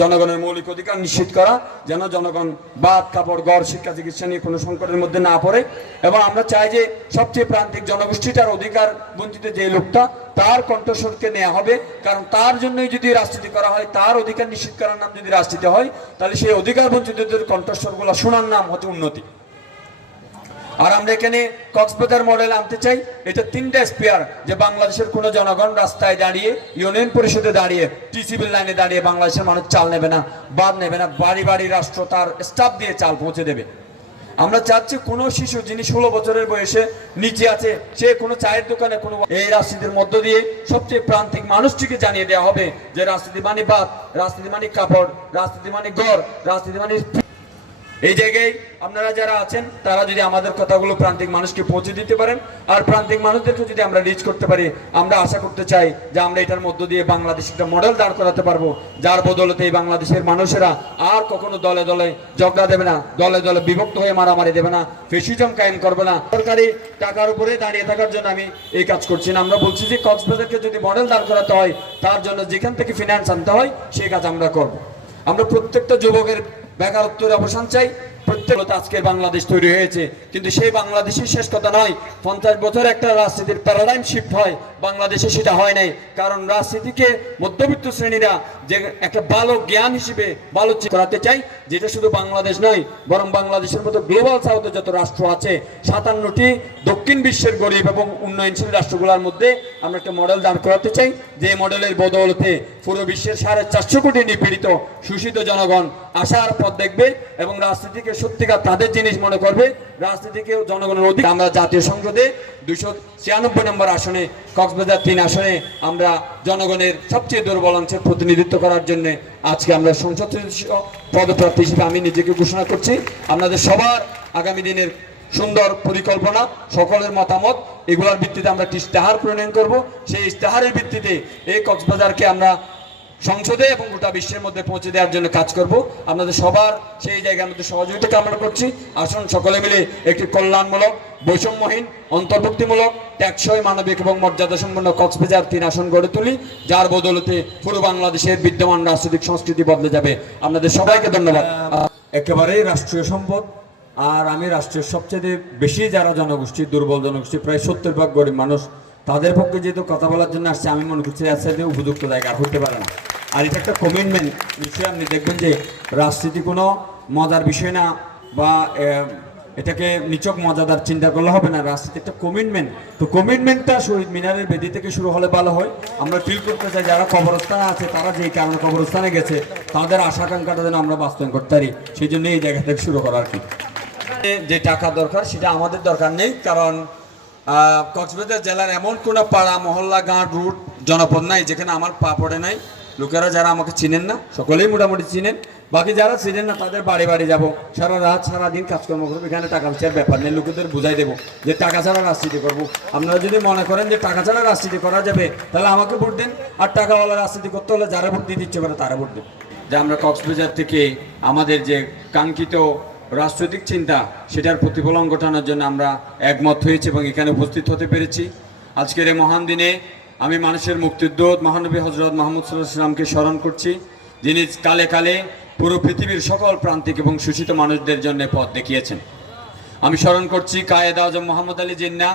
জনগণের মৌলিক অধিকার নিশ্চিত করা, যেন জনগণ বাদ কাপড় গড় শিক্ষা চিকিৎসা নিয়ে কোনো সংকটের মধ্যে না পড়ে। এবং আমরা চাই যে সবচেয়ে প্রান্তিক জনগোষ্ঠীটার অধিকার বঞ্চিত যে লোকটা, তার কণ্ঠস্বরকে নেওয়া হবে। কারণ তার জন্যই যদি রাজনীতি করা হয়, তার অধিকার নিশ্চিত করার নাম যদি রাজনীতি হয়, তাহলে সেই অধিকার বঞ্চিতদের কণ্ঠস্বরগুলো শোনার নাম হচ্ছে উন্নতি। আর আমরা এখানে কক্সবাজার মডেল আনতে চাই। এটা 3টা স্পেয়ার, যে বাংলাদেশের কোনো জনগণ রাস্তায় দাঁড়িয়ে, ইউনিয়ন পরিষদে দাঁড়িয়ে, টিসিবির লাইনে দাঁড়িয়ে বাংলাদেশের মানুষ চাল নেবে না, বাদ নেবে না। বাড়ি বাড়ি রাষ্ট্র তার স্টাফ দিয়ে চাল পৌঁছে দেবে। আমরা চাচ্ছি কোনো শিশু যিনি 16 বছরের বয়সে নিচে আছে, সে কোনো চায়ের দোকানে কোনো, এই রাজনীতির মধ্য দিয়ে সবচেয়ে প্রান্তিক মানুষটিকে জানিয়ে দেওয়া হবে যে রাজনীতি মানে বাদ, রাজনীতি মানে কাপড়, রাজনীতি মানে গড়, রাজনীতি মানে। এই জায়গায় আপনারা যারা আছেন তারা যদি আমাদের কথাগুলো প্রান্তিক মানুষকে পৌঁছে দিতে পারেন, আর প্রান্তিক মানুষদেরকে যদি আমরা রিচ করতে পারি, আমরা আশা করতে চাই যে আমরা এটার মধ্য দিয়ে বাংলাদেশ একটা মডেল দাঁড় করাতে পারবো, যার বদলতে এই বাংলাদেশের মানুষেরা আর কখনো দলে দলে ঝগড়া দেবে না, দলে দলে বিভক্ত হয়ে মারামারি দেবে না, ফেসিজম কায়েম করবে না। সরকারি টাকার উপরে দাঁড়িয়ে থাকার জন্য আমি এই কাজ করছি না। আমরা বলছি যে কক্সবাজারকে যদি মডেল দাঁড় করাতে হয়, তার জন্য যেখান থেকে ফিনান্স আনতে হয় সেই কাজ আমরা করব। আমরা প্রত্যেকটা যুবকের বেকারত্বের অবসান চাই। প্রত্যেক আজকের বাংলাদেশ তৈরি হয়েছে, কিন্তু সেই বাংলাদেশের শেষ কথা নয়। 50 বছর একটা রাজনীতির প্যারাডাইম শিফট হয়, বাংলাদেশে সেটা হয় নাই। কারণ রাজনীতিকে মধ্যবিত্ত শ্রেণীরা যে একটা ভালো জ্ঞান হিসেবে ভালো করাতে চাই, যেটা শুধু বাংলাদেশ নয়, বরং বাংলাদেশের মতো গ্লোবাল সাউথে যত রাষ্ট্র আছে, 57টি দক্ষিণ বিশ্বের গরিব এবং উন্নয়নশীল রাষ্ট্রগুলোর মধ্যে আমরা একটা মডেল দাঁড় করাতে চাই, যে মডেলের বদৌলতে পুরো বিশ্বের 450 কোটি নিপীড়িত শোষিত জনগণ আশার পথ দেখবে এবং রাজনীতিকে সত্যিকার তাদের জিনিস মনে করবে। রাজনীতিকে জনগণের অধিকার। আমরা জাতীয় সংসদে 296 নম্বর আসনে, কক্সবাজার 3 আসনে আমরা জনগণের সবচেয়ে দুর্বল অংশের প্রতিনিধিত্ব করার জন্য আজকে আমরা সংসদ সদস্য পদপ্রার্থী হিসেবে আমি নিজেকে ঘোষণা করছি। আপনাদের সবার আগামী দিনের সুন্দর পরিকল্পনা, সকলের মতামত, এগুলোর ভিত্তিতে আমরা একটি ইশতেহার প্রণয়ন করব। সেই ইশতেহারের ভিত্তিতে এই কক্সবাজারকে আমরা সংসদে এবং গোটা বিশ্বের মধ্যে পৌঁছে দেওয়ার জন্য কাজ করব। আপনাদের সবার সেই জায়গার মধ্যে সহযোগিতা কামনা করছি। আসুন সকলে মিলে একটি কল্যাণমূলক, বৈষম্যহীন, অন্তর্ভুক্তিমূলক, টেকসই, মানবিক এবং মর্যাদা সম্পন্ন কক্সবাজার 3 আসন গড়ে তুলি, যার বদৌলতে পুরো বাংলাদেশের বিদ্যমান রাজনৈতিক সংস্কৃতি বদলে যাবে। আপনাদের সবাইকে ধন্যবাদ। একেবারেই রাষ্ট্রীয় সম্পদ। আর আমি রাষ্ট্রের সবচেয়ে বেশি যারা জনগোষ্ঠী, দুর্বল জনগোষ্ঠী, প্রায় 70% গরিব মানুষ, তাদের পক্ষে যেহেতু কথা বলার জন্য আসছে, আমি মনে করছি এর সাথে উপযুক্ত জায়গা আর হতে পারে না। আর এটা একটা কমিটমেন্ট। নিশ্চয়ই আপনি দেখবেন যে রাজনীতি কোনো মজার বিষয় না, বা এটাকে নিছক মজাদার চিন্তা করলে হবে না। রাজনীতি একটা কমিটমেন্ট। তো কমিটমেন্টটা শহীদ মিনারের বেদি থেকে শুরু হলে ভালো হয়। আমরা ফিল করতে চাই যারা কবরস্থানে আছে, তারা যেই কারণে কবরস্থানে গেছে, তাদের আশাকাঙ্ক্ষাটা যেন আমরা বাস্তবায়ন করতে পারি, সেই জন্য এই জায়গা থেকে শুরু করা আর কি। যে টাকা দরকার সেটা আমাদের দরকার নেই, কারণ কক্সবাজার জেলার এমন কোনো পাড়া, মহল্লা, গাঁ, রুট, জনপদ নাই যেখানে আমার পা পড়ে নাই। লোকেরা যারা আমাকে চিনেন না, সকলেই মোটামুটি চিনেন। বাকি যারা চিনেন না, তাদের বাড়ি বাড়ি যাবো, সারা রাত সারাদিন কাজকর্ম করবো। এখানে টাকা পয়সার ব্যাপার নেই, লোকেদের বুঝাই দেবো যে টাকা ছাড়া রাজনীতি করবো। আপনারা যদি মনে করেন যে টাকা ছাড়া রাজনীতি করা যাবে, তাহলে আমাকে ভোট দেন। আর টাকাওয়ালা রাজনীতি করতে হলে যারা ভোট দিতে ইচ্ছে করে তারা ভোট দেন। যে আমরা কক্সবাজার থেকে আমাদের যে কাঙ্ক্ষিত রাজনৈতিক চিন্তা, সেটার প্রতিফলন ঘটানোর জন্য আমরা একমত হয়েছি এবং এখানে উপস্থিত হতে পেরেছি। আজকের এই মহান দিনে আমি মানুষের মুক্তিদূত মহানবী হযরত মুহাম্মদ সাল্লাল্লাহু আলাইহি ওয়াসাল্লামকে স্মরণ করছি, যিনি কালে কালে পুরো পৃথিবীর সকল প্রান্তিক এবং শোষিত মানুষদের জন্য পথ দেখিয়েছেন। আমি স্মরণ করছি কায়েদ আজম মোহাম্মদ আলী জিন্নাহ,